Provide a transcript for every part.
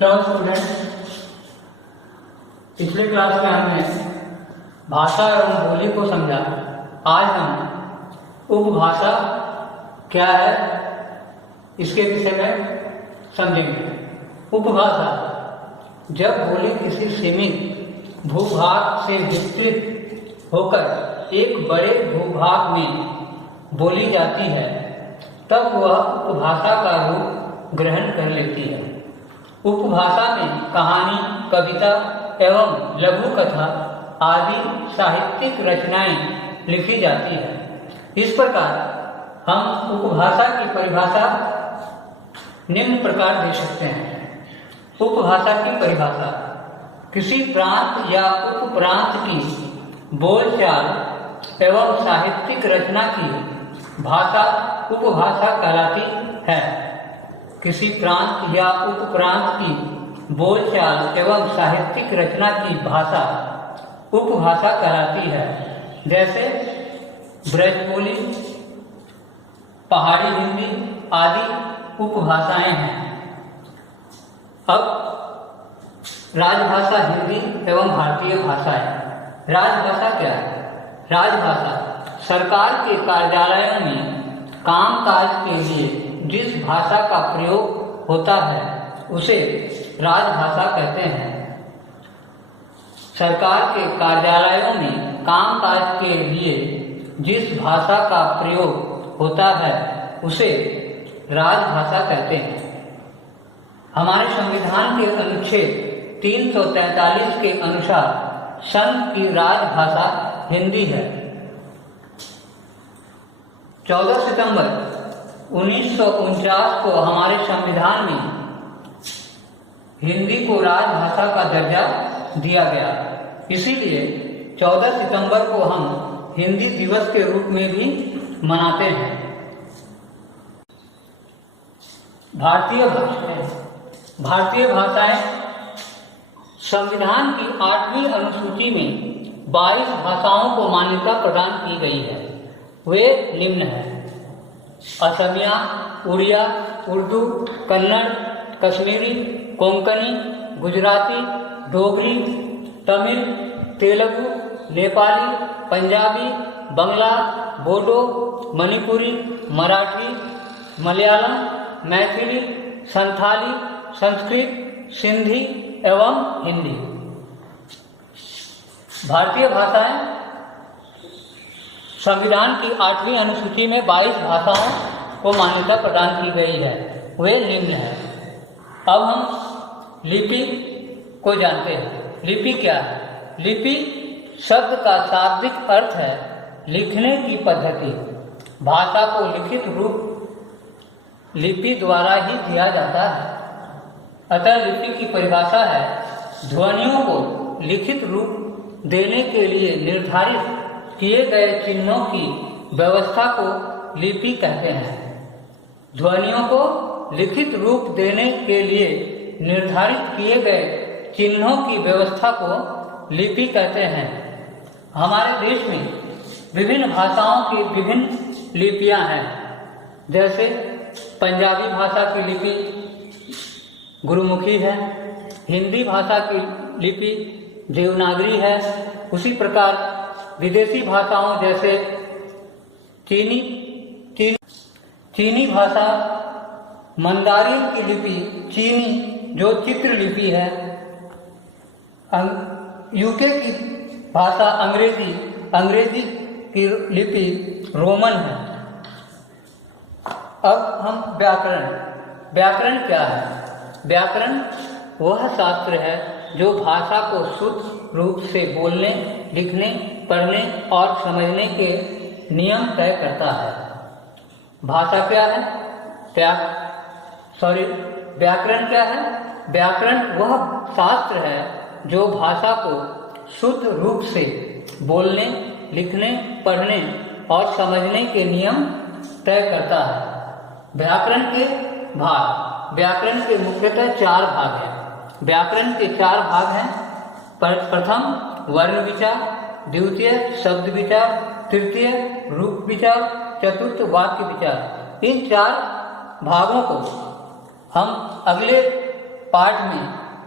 Hello student, पिछले class में हमने भाषा एवं बोली को समझा। आज हम उपभाषा क्या है इसके विषय में समझेंगे। उपभाषा जब बोली किसी सीमित भूभाग से विस्तृत होकर एक बड़े भूभाग में बोली जाती है तब वह उपभाषा का रूप ग्रहण कर लेती है। उपभाषा में कहानी, कविता एवं लघु कथा आदि साहित्यिक रचनाएं लिखी जाती है। इस प्रकार हम उपभाषा की परिभाषा निम्न प्रकार दे सकते हैं। उपभाषा की परिभाषा किसी प्रांत या उपप्रांत की बोलचाल एवं साहित्यिक रचना की भाषा उपभाषा कहलाती है। किसी प्रांत या उपप्रांत की बोलचाल एवं साहित्यिक रचना की भाषा उपभाषा कहलाती है। जैसे ब्रजबोली, पहाड़ी हिंदी आदि उपभाषाएं हैं। अब राजभाषा हिंदी एवं भारतीय भाषाएं। राजभाषा क्या है? राजभाषा सरकार के कार्यालयों में कामकाज के लिए जिस भाषा का प्रयोग होता है उसे राजभाषा कहते हैं। सरकार के कार्यालयों में कामकाज के लिए जिस भाषा का प्रयोग होता है उसे राजभाषा कहते हैं। हमारे संविधान के अनुच्छेद 343 के अनुसार संघ की राजभाषा हिंदी है। 14 सितंबर 1949 को हमारे संविधान में हिंदी को राजभाषा का दर्जा दिया गया। इसीलिए 14 सितंबर को हम हिंदी दिवस के रूप में भी मनाते हैं। भारतीय भाषाएं संविधान की 8वीं अनुसूची में 22 भाषाओं को मान्यता प्रदान की गई है। वे निम्न हैं: असमिया, उड़िया, उर्दू, कन्नड़, कश्मीरी, कोंकणी, गुजराती, डोगरी, तमिल, तेलुगु, नेपाली, पंजाबी, बंगला, बोडो, मणिपुरी, मराठी, मलयालम, मैथिली, संथाली, संस्कृत, सिंधी एवं हिंदी। भारतीय भाषाएं संविधान की 8वीं अनुसूची में 22 भाषाओं को मान्यता प्रदान की गई है। वे निम्न हैं। अब हम लिपि को जानते हैं। लिपि क्या है? लिपि शब्द का शाब्दिक अर्थ है लिखने की पद्धति। भाषा को लिखित रूप लिपि द्वारा ही दिया जाता है। अतः लिपि की परिभाषा है ध्वनियों को लिखित रूप देने के लिए निर्धारित किए गए चिन्हों की व्यवस्था को लिपि कहते हैं। ध्वनियों को लिखित रूप देने के लिए निर्धारित किए गए चिन्हों की व्यवस्था को लिपि कहते हैं। हमारे देश में विभिन्न भाषाओं की विभिन्न लिपियां हैं। जैसे पंजाबी भाषा की लिपि गुरुमुखी है, हिंदी भाषा की लिपि देवनागरी है। उसी प्रकार विदेशी भाषाओं जैसे चीनी भाषा मंदारिन की लिपि चीनी जो चित्र लिपि है। यूके की भाषा अंग्रेजी की लिपि रोमन है। अब हम व्याकरण क्या है? व्याकरण वह शास्त्र है जो भाषा को शुद्ध रूप से बोलने, लिखने, पढ़ने और समझने के नियम तय करता है। भाषा क्या है? व्याकरण क्या है? व्याकरण वह शास्त्र है जो भाषा को शुद्ध रूप से बोलने, लिखने, पढ़ने और समझने के नियम तय करता है। व्याकरण के मुख्यतः 4 भाग हैं। व्याकरण के 4 भाग हैं। प्रथम वर्ण विचार, द्वितीय शब्द विचार, तृतीय रूप विचार, चतुर्थ वाक्य विचार। इन 4 भागों को हम अगले पाठ में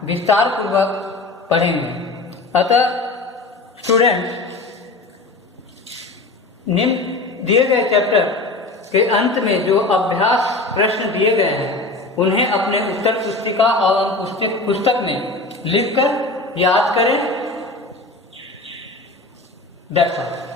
विस्तार पूर्वक पढ़ेंगे। अतः स्टूडेंट्स, निम्न दिए गए चैप्टर के अंत में जो अभ्यास प्रश्न दिए गए हैं उन्हें अपने उत्तर पुस्तिका और पुस्तक में लिखकर याद करें। That's all.